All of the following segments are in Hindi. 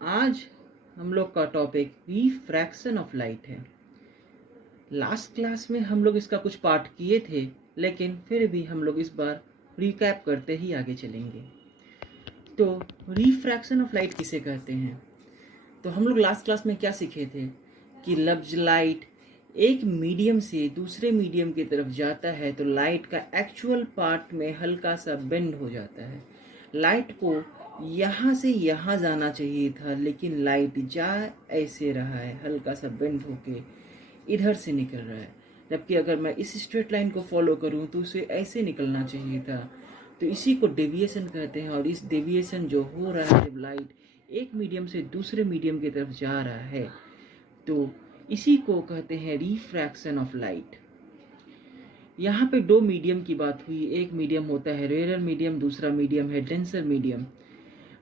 आज हम लोग का टॉपिक रिफ्रैक्शन ऑफ लाइट है। लास्ट क्लास में हम लोग इसका कुछ पार्ट किए थे, लेकिन फिर भी हम लोग इस बार रिकैप करते ही आगे चलेंगे। तो रिफ्रैक्शन ऑफ लाइट किसे कहते हैं? तो हम लोग लास्ट क्लास में क्या सीखे थे कि लफ्ज लाइट एक मीडियम से दूसरे मीडियम की तरफ जाता है तो लाइट का एक्चुअल पार्ट में हल्का सा बेंड हो जाता है। लाइट को यहाँ से यहाँ जाना चाहिए था, लेकिन लाइट जा ऐसे रहा है, हल्का सा बेंड होके इधर से निकल रहा है। जबकि अगर मैं इस स्ट्रेट लाइन को फॉलो करूँ तो उसे ऐसे निकलना चाहिए था। तो इसी को डेविएशन कहते हैं। और इस डेविएशन जो हो रहा है जब लाइट एक मीडियम से दूसरे मीडियम की तरफ जा रहा है, तो इसी को कहते हैं रिफ्रैक्शन ऑफ लाइट। यहाँ पे दो मीडियम की बात हुई। एक मीडियम होता है रेयर मीडियम, दूसरा मीडियम है डेंसर मीडियम।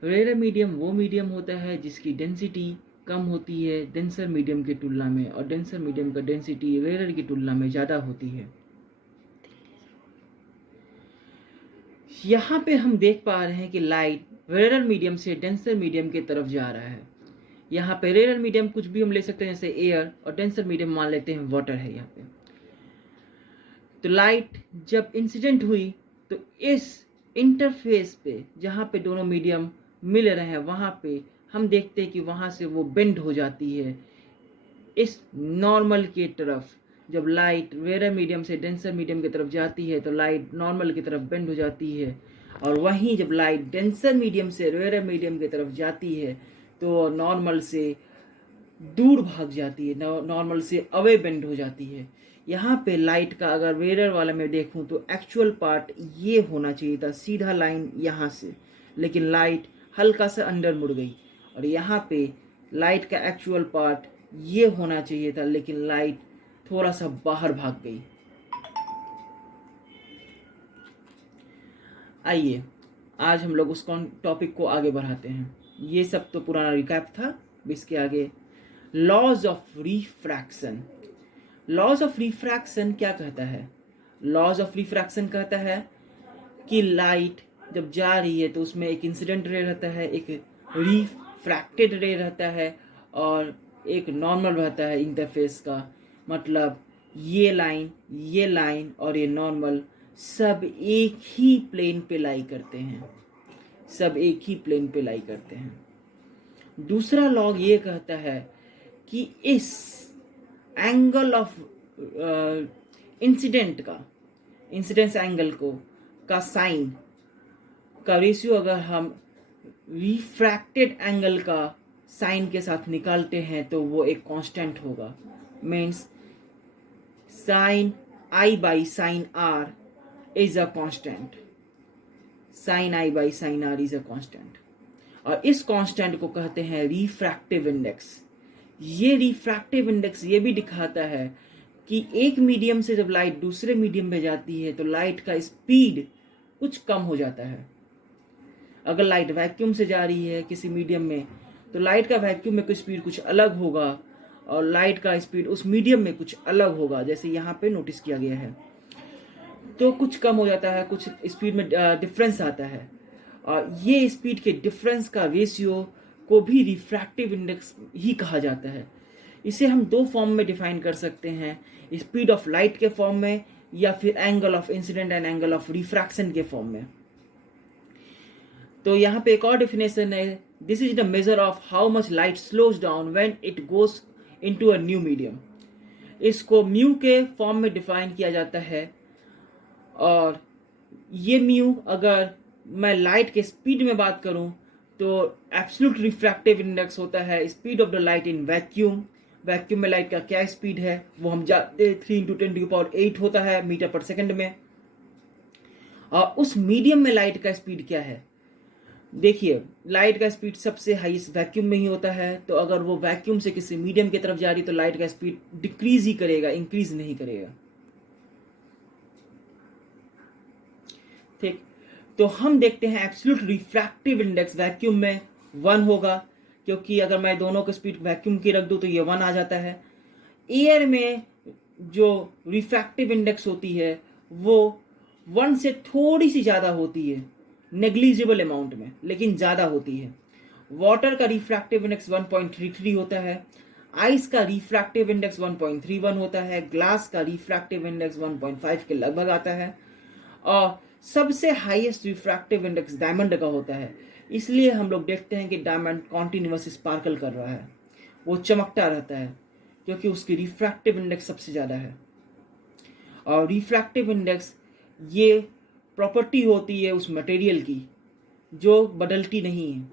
रेयर मीडियम वो मीडियम होता है जिसकी डेंसिटी कम होती है डेंसर मीडियम की तुलना में, और डेंसर मीडियम का डेंसिटी रेयर की तुलना में ज़्यादा होती है। यहाँ पे हम देख पा रहे हैं कि लाइट रेयर मीडियम से डेंसर मीडियम की तरफ जा रहा है। यहाँ पे रेयर मीडियम कुछ भी हम ले सकते हैं, जैसे एयर, और डेंसर मीडियम मान लेते हैं वाटर है यहाँ पे। तो लाइट जब इंसिडेंट हुई तो इस इंटरफेस पे जहाँ पे दोनों मीडियम मिल रहे हैं वहाँ पे हम देखते हैं कि वहाँ से वो बेंड हो जाती है इस नॉर्मल की तरफ। जब लाइट रेयर मीडियम से डेंसर मीडियम की तरफ जाती है तो लाइट नॉर्मल की तरफ बेंड हो जाती है, और वहीं जब लाइट डेंसर मीडियम से रेयर मीडियम की तरफ जाती है तो नॉर्मल से दूर भाग जाती है, नॉर्मल से अवे बेंड हो जाती है। यहाँ पे लाइट का अगर रेयर वाला मैं देखूँ तो एक्चुअल पार्ट ये होना चाहिए था, सीधा लाइन यहाँ से, लेकिन लाइट हल्का सा अंदर मुड़ गई। और यहाँ पे लाइट का एक्चुअल पार्ट ये होना चाहिए था, लेकिन लाइट थोड़ा सा बाहर भाग गई। आइए आज हम लोग उस टॉपिक को आगे बढ़ाते हैं। ये सब तो पुराना रिकैप था। इसके आगे laws of refraction. Laws of refraction क्या कहता है? लॉज ऑफ रिफ्रैक्शन कहता है कि लाइट जब जा रही है तो उसमें एक इंसिडेंट रे रहता है, एक रिफ्रैक्टेड रे रहता है, और एक नॉर्मल रहता है इंटरफेस का। मतलब ये लाइन और ये नॉर्मल सब एक ही प्लेन पे लाई करते हैं, सब एक ही प्लेन पे लाई करते हैं। दूसरा लॉ ये कहता है कि इस एंगल ऑफ इंसिडेंस एंगल का साइन का रेशियो अगर हम रिफ्रैक्टेड एंगल का साइन के साथ निकालते हैं तो वो एक कांस्टेंट होगा। Means sine i by sine r is a constant. Sine i by sine r is a constant, और इस कांस्टेंट को कहते हैं रिफ्रैक्टिव इंडेक्स। ये रिफ्रैक्टिव इंडेक्स ये भी दिखाता है कि एक मीडियम से जब लाइट दूसरे मीडियम में जाती है तो लाइट का स्पीड कुछ कम हो जाता है। अगर लाइट वैक्यूम से जा रही है किसी मीडियम में तो लाइट का वैक्यूम में कुछ स्पीड कुछ अलग होगा, और लाइट का स्पीड उस मीडियम में कुछ अलग होगा, जैसे यहाँ पे नोटिस किया गया है। तो कुछ कम हो जाता है, कुछ स्पीड में डिफरेंस आता है, और ये स्पीड के डिफरेंस का रेशियो को भी रिफ्रैक्टिव इंडेक्स ही कहा जाता है। इसे हम दो फॉर्म में डिफाइन कर सकते हैं, स्पीड ऑफ लाइट के फॉर्म में या फिर angle of incident and angle of refraction के फॉर्म में। तो यहाँ पे एक और डेफिनेशन है, this is the measure of how much light slows down when it goes into a new medium. इसको म्यू के फॉर्म में डिफाइन किया जाता है, और ये म्यू अगर मैं लाइट के स्पीड में बात करूं तो एब्सोल्यूट रिफ्रैक्टिव इंडेक्स होता है speed of the light in vacuum. Vacuum में लाइट का क्या स्पीड है वो हम जानते हैं, 3 × 10⁸ होता है मीटर पर सेकंड में। और उस मीडियम में लाइट का स्पीड क्या है? देखिए, लाइट का स्पीड सबसे हाईएस्ट वैक्यूम में ही होता है। तो अगर वो वैक्यूम से किसी मीडियम की तरफ जा रही तो लाइट का स्पीड डिक्रीज ही करेगा, इंक्रीज नहीं करेगा। ठीक, तो हम देखते हैं एब्सोल्यूट रिफ्रैक्टिव इंडेक्स वैक्यूम में 1 होगा, क्योंकि अगर मैं दोनों की स्पीड वैक्यूम की रख दूं तो ये 1 आ जाता है। एयर में जो रिफ्रैक्टिव इंडेक्स होती है वो 1 से थोड़ी सी ज़्यादा होती है, नेग्लिजिबल अमाउंट में, लेकिन ज़्यादा होती है। वाटर का रिफ्रैक्टिव इंडेक्स 1.33 होता है, आइस का रिफ्रैक्टिव इंडेक्स 1.31 होता है, ग्लास का रिफ्रैक्टिव इंडेक्स 1.5 के लगभग आता है, और सबसे हाईएस्ट रिफ्रैक्टिव इंडेक्स डायमंड का होता है। इसलिए हम लोग देखते हैं कि डायमंड कॉन्टिन्यूअस स्पार्कल कर रहा है, वो चमकता रहता है क्योंकि उसकी रिफ्रैक्टिव इंडेक्स सबसे ज़्यादा है। और रिफ्रैक्टिव इंडेक्स ये प्रॉपर्टी होती है उस मटेरियल की जो बदलती नहीं है।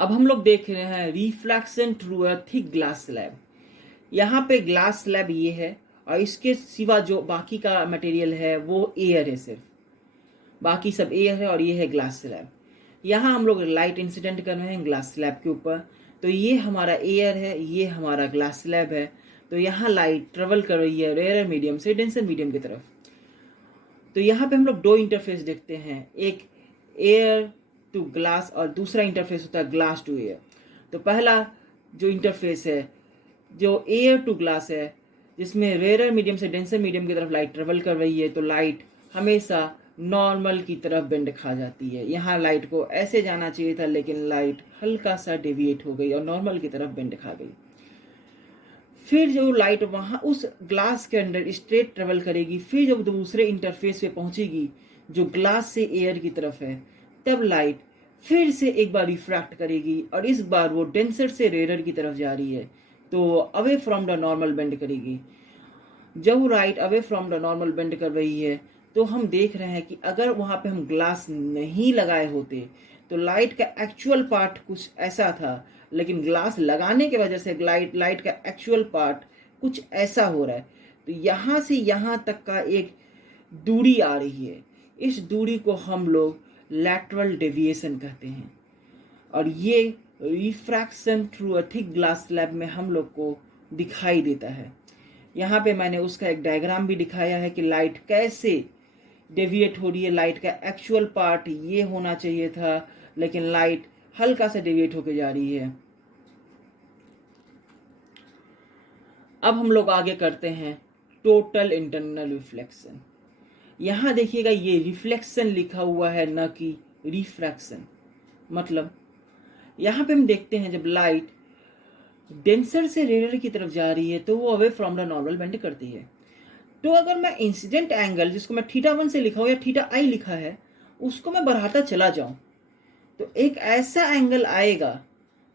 अब हम लोग देख रहे हैं refraction through a thick glass slab. यहाँ पे ग्लास स्लैब ये है और इसके सिवा जो बाकी का मटेरियल है वो एयर है, सिर्फ बाकी सब एयर है और ये है ग्लास स्लैब। यहाँ हम लोग लाइट इंसिडेंट कर रहे हैं ग्लास स्लैब के ऊपर, तो ये हमारा एयर है, ये हमारा ग्लास स्लैब है। तो यहाँ लाइट ट्रेवल कर रही है रेयर मीडियम से डेंसर मीडियम की तरफ। तो यहाँ पे हम लोग दो इंटरफेस देखते हैं, एक एयर टू ग्लास और दूसरा इंटरफेस होता है ग्लास टू एयर। तो पहला जो इंटरफेस है जो एयर टू ग्लास है, जिसमें रेयर मीडियम से डेंसर मीडियम की तरफ लाइट ट्रेवल कर रही है, तो लाइट हमेशा नॉर्मल की तरफ बेंड खा जाती है। यहाँ लाइट को ऐसे जाना चाहिए था लेकिन लाइट हल्का सा डेविएट हो गई और नॉर्मल की तरफ बेंड खा गई। फिर जो लाइट वहाँ उस ग्लास के अंदर स्ट्रेट ट्रेवल करेगी, फिर जब दूसरे इंटरफेस पे पहुंचेगी जो ग्लास से एयर की तरफ है, तब लाइट फिर से एक बार रिफ्रैक्ट करेगी और इस बार वो डेंसर से रेयर की तरफ जा रही है, तो away from the normal bend करेगी। जब light away from the normal bend कर रही है तो हम देख रहे हैं कि अगर वहाँ पे हम ग्लास नहीं लगाए होते तो लाइट का एक्चुअल पार्ट कुछ ऐसा था, लेकिन ग्लास लगाने की वजह से लाइट का एक्चुअल पार्ट कुछ ऐसा हो रहा है। तो यहाँ से यहाँ तक का एक दूरी आ रही है, इस दूरी को हम लोग लैटरल डेविएशन कहते हैं और ये refraction through a thick glass slab में हम लोग को दिखाई देता है। यहाँ पे मैंने उसका एक डायग्राम भी दिखाया है कि लाइट कैसे डेविएट हो रही है। लाइट का एक्चुअल पार्ट ये होना चाहिए था लेकिन लाइट हल्का सा डेविएट होकर जा रही है। अब हम लोग आगे करते हैं टोटल इंटरनल रिफ्लेक्शन। यहाँ देखिएगा ये रिफ्लेक्शन लिखा हुआ है न कि रिफ्रैक्शन। मतलब यहाँ पे हम देखते हैं जब लाइट डेंसर से रेयर की तरफ जा रही है तो वो away from the normal bend करती है। तो अगर मैं इंसिडेंट एंगल जिसको मैं θ1 से लिखा हूँ या θi लिखा है उसको मैं बढ़ाता चला जाऊं तो एक ऐसा एंगल आएगा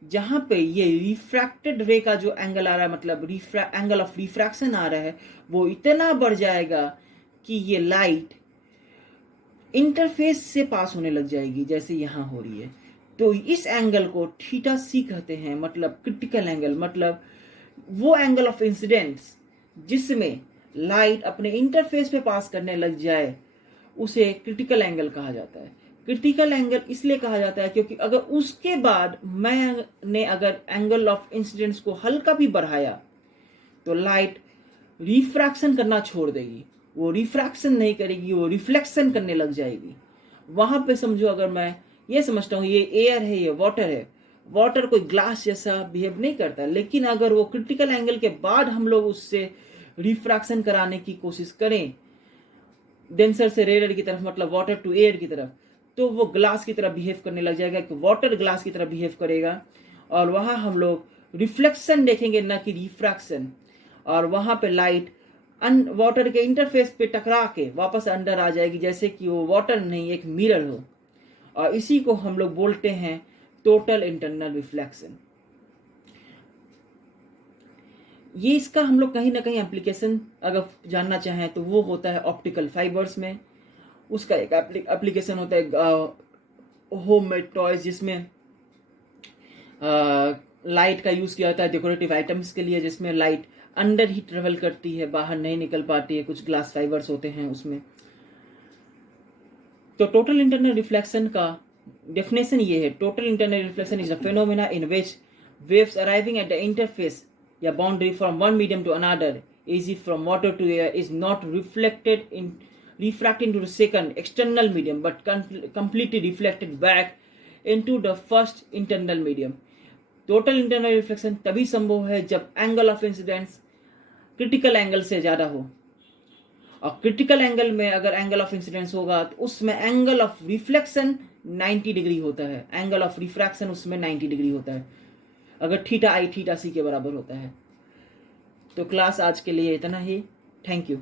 जहां पे ये रिफ्रैक्टेड रे का जो एंगल आ रहा है, मतलब एंगल ऑफ रिफ्रैक्शन आ रहा है, वो इतना बढ़ जाएगा कि ये लाइट इंटरफेस से पास होने लग जाएगी जैसे यहाँ हो रही है। तो इस एंगल को θc कहते हैं, मतलब क्रिटिकल एंगल, मतलब वो एंगल ऑफ इंसिडेंस जिसमें लाइट अपने इंटरफेस पे पास करने लग जाए उसे क्रिटिकल एंगल कहा जाता है। क्रिटिकल एंगल इसलिए कहा जाता है क्योंकि अगर उसके बाद मैंने अगर एंगल ऑफ इंसिडेंस को हल्का भी बढ़ाया तो लाइट रिफ्रैक्शन करना छोड़ देगी, वो रिफ्रैक्शन नहीं करेगी, वो रिफ्लेक्शन करने लग जाएगी। वहां पे समझो अगर मैं ये समझता हूँ ये एयर है, ये वाटर है, वाटर कोई ग्लास जैसा बिहेव नहीं करता, लेकिन अगर वो क्रिटिकल एंगल के बाद हम लोग उससे रिफ्रैक्शन कराने की कोशिश करें डेंसर से रेयर की तरफ, मतलब वाटर टू एयर की तरफ, तो वो ग्लास की तरह बिहेव करने लग जाएगा कि वाटर ग्लास की तरह बिहेव करेगा और वहां हम लोग रिफ्लेक्शन देखेंगे न कि रिफ्रैक्शन। और वहां पे लाइट वाटर के इंटरफेस पे टकरा के वापस अंदर आ जाएगी जैसे कि वो वाटर नहीं एक मिरर हो, और इसी को हम लोग बोलते हैं टोटल इंटरनल रिफ्लेक्शन। ये इसका हम लोग कहीं ना कहीं एप्लीकेशन अगर जानना चाहें तो वो होता है ऑप्टिकल फाइबर्स में। उसका एक एप्लीकेशन होता है होममेड टॉयज जिसमें लाइट का यूज़ किया जाता है डेकोरेटिव आइटम्स के लिए, जिसमें लाइट अंदर ही ट्रेवल करती है, बाहर नहीं निकल पाती है, कुछ ग्लास फाइबर्स होते हैं उसमें। तो टोटल इंटरनल रिफ्लेक्शन का डेफिनेशन ये है, total internal reflection is a phenomena in which waves arriving at the interface या boundary from one medium to another, e.g. from water to air, is not refracted into the second external medium but completely reflected back into the first internal medium. Total internal reflection तभी संभव है जब angle of incidence critical angle से ज़्यादा हो, और क्रिटिकल एंगल में अगर एंगल ऑफ इंसिडेंस होगा तो उसमें एंगल ऑफ रिफ्लेक्शन 90 डिग्री होता है, एंगल ऑफ रिफ्रैक्शन उसमें 90 डिग्री होता है अगर थीटा आई थीटा सी के बराबर होता है। तो क्लास आज के लिए इतना ही। Thank you.